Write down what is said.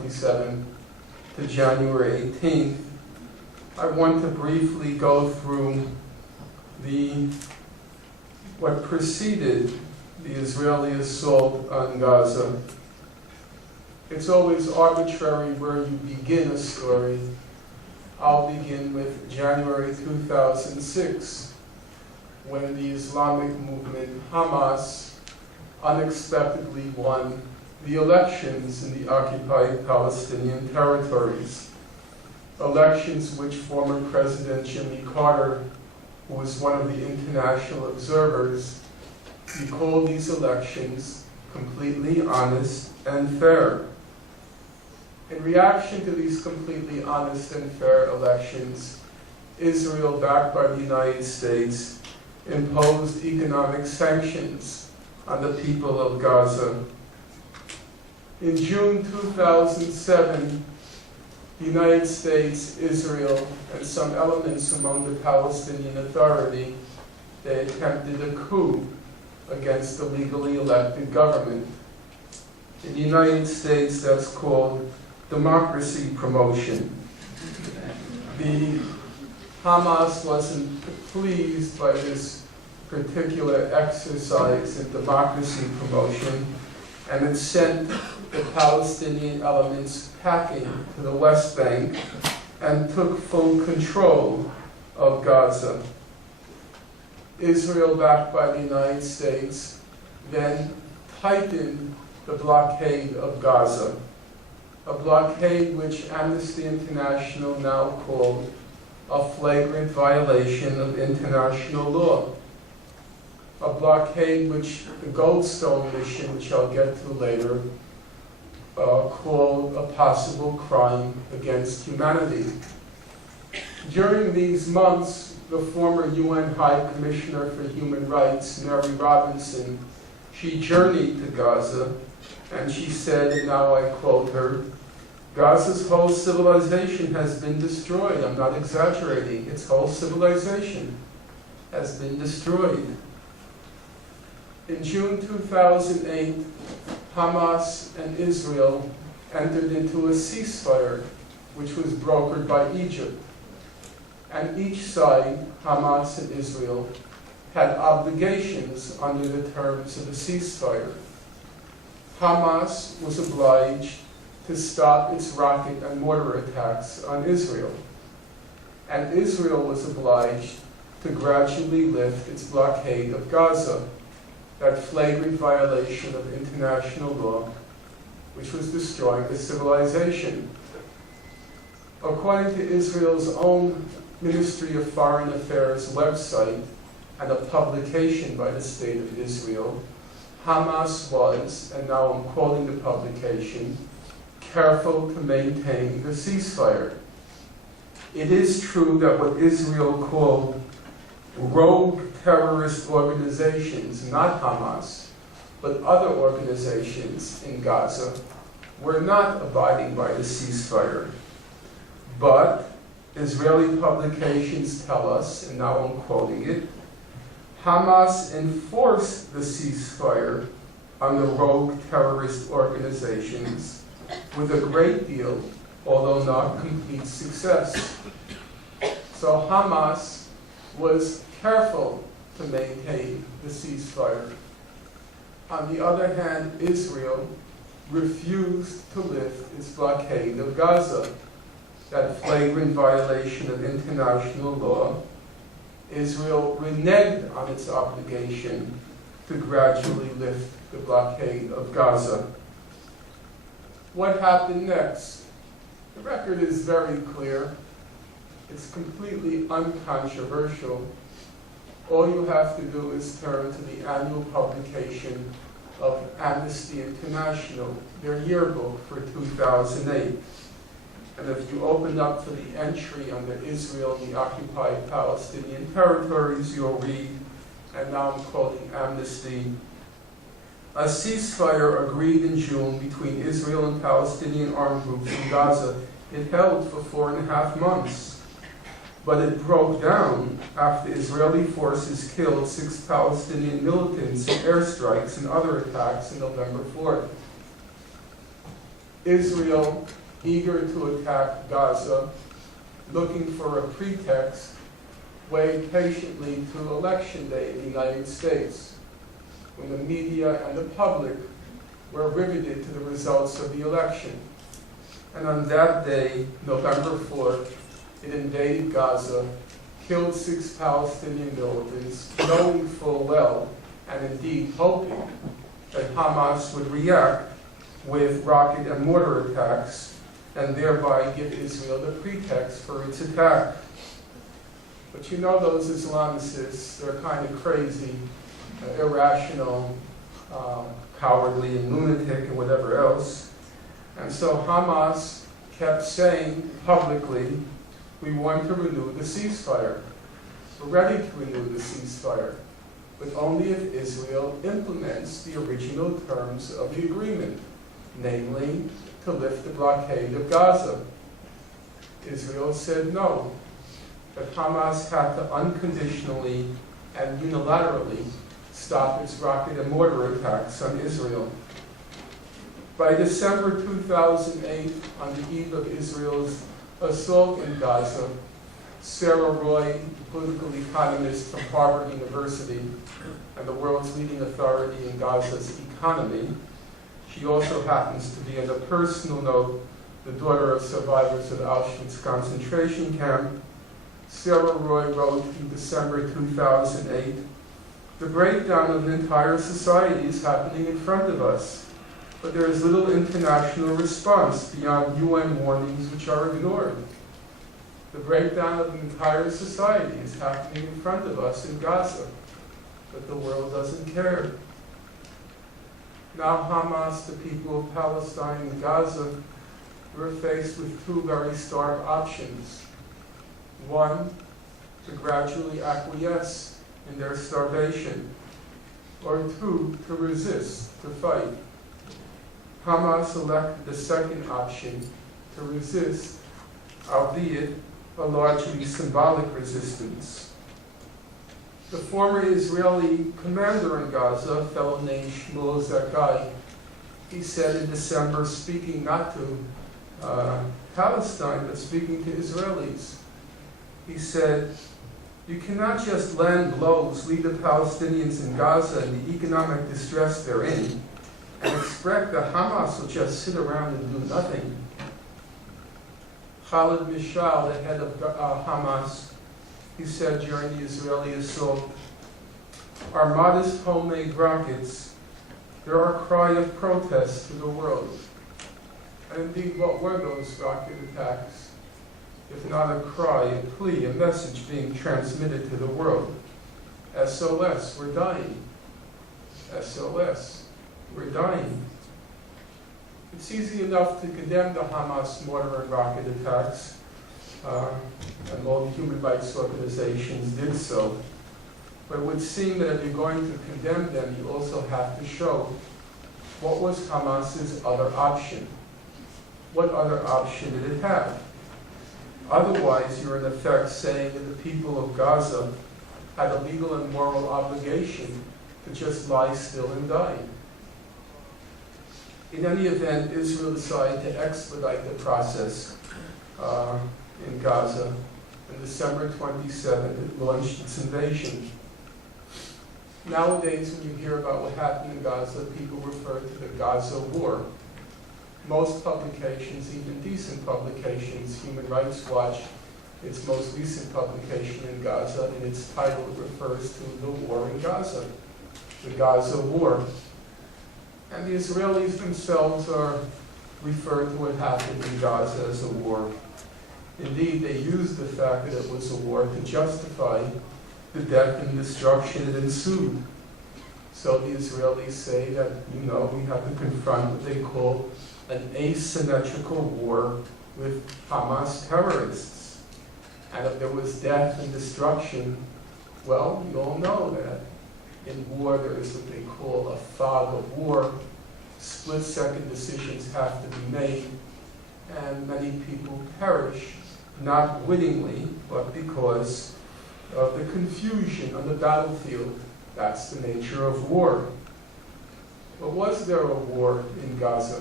27th to January 18th, I want to briefly go through what preceded the Israeli assault on Gaza. It's always arbitrary where you begin a story. I'll begin with January 2006, when the Islamic movement Hamas unexpectedly won the elections in the occupied Palestinian territories. Elections which former President Jimmy Carter, who was one of the international observers, he called these elections completely honest and fair. In reaction to these completely honest and fair elections, Israel, backed by the United States, imposed economic sanctions on the people of Gaza. In June 2007, the United States, Israel, and some elements among the Palestinian Authority, they attempted a coup against the legally elected government. In the United States, that's called democracy promotion. The Hamas wasn't pleased by this particular exercise in democracy promotion, and it sent the Palestinian elements packing to the West Bank and took full control of Gaza. Israel, backed by the United States, then tightened the blockade of Gaza, a blockade which Amnesty International now called a flagrant violation of international law, a blockade which the Goldstone mission, which I'll get to later, called a possible crime against humanity. During these months, the former UN High Commissioner for Human Rights, Mary Robinson, she journeyed to Gaza, and she said, and now I quote her, "Gaza's whole civilization has been destroyed." I'm not exaggerating. Its whole civilization has been destroyed. In June 2008, Hamas and Israel entered into a ceasefire, which was brokered by Egypt. And each side, Hamas and Israel, had obligations under the terms of the ceasefire. Hamas was obliged to stop its rocket and mortar attacks on Israel. And Israel was obliged to gradually lift its blockade of Gaza, that flagrant violation of international law, which was destroying the civilization. According to Israel's own Ministry of Foreign Affairs website and a publication by the State of Israel, Hamas was, and now I'm quoting the publication, careful to maintain the ceasefire. It is true that what Israel called rogue terrorist organizations, not Hamas, but other organizations in Gaza, were not abiding by the ceasefire. But Israeli publications tell us, and now I'm quoting it, Hamas enforced the ceasefire on the rogue terrorist organizations with a great deal, although not complete success. So Hamas was careful to maintain the ceasefire. On the other hand, Israel refused to lift its blockade of Gaza, that flagrant violation of international law. Israel reneged on its obligation to gradually lift the blockade of Gaza. What happened next? The record is very clear. It's completely uncontroversial. All you have to do is turn to the annual publication of Amnesty International, their yearbook for 2008. And if you open up to the entry under Israel and the occupied Palestinian territories, you'll read, and now I'm quoting Amnesty, a ceasefire agreed in June between Israel and Palestinian armed groups in Gaza. It held for 4.5 months, but it broke down after Israeli forces killed 6 Palestinian militants in airstrikes and other attacks on November 4th. Israel, eager to attack Gaza, looking for a pretext, wait patiently to Election Day in the United States, when the media and the public were riveted to the results of the election. And on that day, November 4th, it invaded Gaza, killed 6 Palestinian militants, knowing full well, and indeed hoping, that Hamas would react with rocket and mortar attacks, and thereby give Israel the pretext for its attack. But you know those Islamicists, they're kind of crazy, irrational, cowardly and lunatic and whatever else. And so Hamas kept saying publicly, we want to renew the ceasefire. We're ready to renew the ceasefire, but only if Israel implements the original terms of the agreement, namely to lift the blockade of Gaza. Israel said no, that Hamas had to unconditionally and unilaterally stop its rocket and mortar attacks on Israel. By December 2008, on the eve of Israel's assault in Gaza, Sarah Roy, political economist from Harvard University and the world's leading authority in Gaza's economy, she also happens to be, on a personal note, the daughter of survivors of Auschwitz concentration camp. Sarah Roy wrote in December 2008, "The breakdown of an entire society is happening in front of us, but there is little international response beyond UN warnings which are ignored. The breakdown of an entire society is happening in front of us in Gaza, but the world doesn't care." Now Hamas, the people of Palestine and Gaza, we're faced with 2 very stark options. One, to gradually acquiesce in their starvation, or 2, to resist, to fight. Hamas elected the second option, to resist, albeit a largely symbolic resistance. The former Israeli commander in Gaza, a fellow named Shmuel Zakai, he said in December, speaking not to Palestine, but speaking to Israelis, he said, "You cannot just land blows, leave the Palestinians in Gaza in the economic distress they're in, and expect that Hamas will just sit around and do nothing." Khalid Mishal, the head of Hamas, he said during the Israeli assault, "Our modest homemade rockets, they're our cry of protest to the world." And indeed, what were those rocket attacks, if not a cry, a plea, a message being transmitted to the world? SOS, we're dying. SOS, we're dying. It's easy enough to condemn the Hamas mortar and rocket attacks, and all the human rights organizations did so. But it would seem that if you're going to condemn them, you also have to show what was Hamas's other option. What other option did it have? Otherwise, you're in effect saying that the people of Gaza had a legal and moral obligation to just lie still and die. In any event, Israel decided to expedite the process in Gaza. On December 27th, it launched its invasion. Nowadays, when you hear about what happened in Gaza, people refer to the Gaza War. Most publications, even decent publications, Human Rights Watch, its most recent publication in Gaza, in its title it refers to the war in Gaza, the Gaza War. And the Israelis themselves are referred to what happened in Gaza as a war. Indeed, they used the fact that it was a war to justify the death and destruction that ensued. So the Israelis say that, we have to confront what they call an asymmetrical war with Hamas terrorists. And if there was death and destruction, well, you all know that in war there is what they call a fog of war. Split-second decisions have to be made, and many people perish, not wittingly, but because of the confusion on the battlefield. That's the nature of war. But was there a war in Gaza?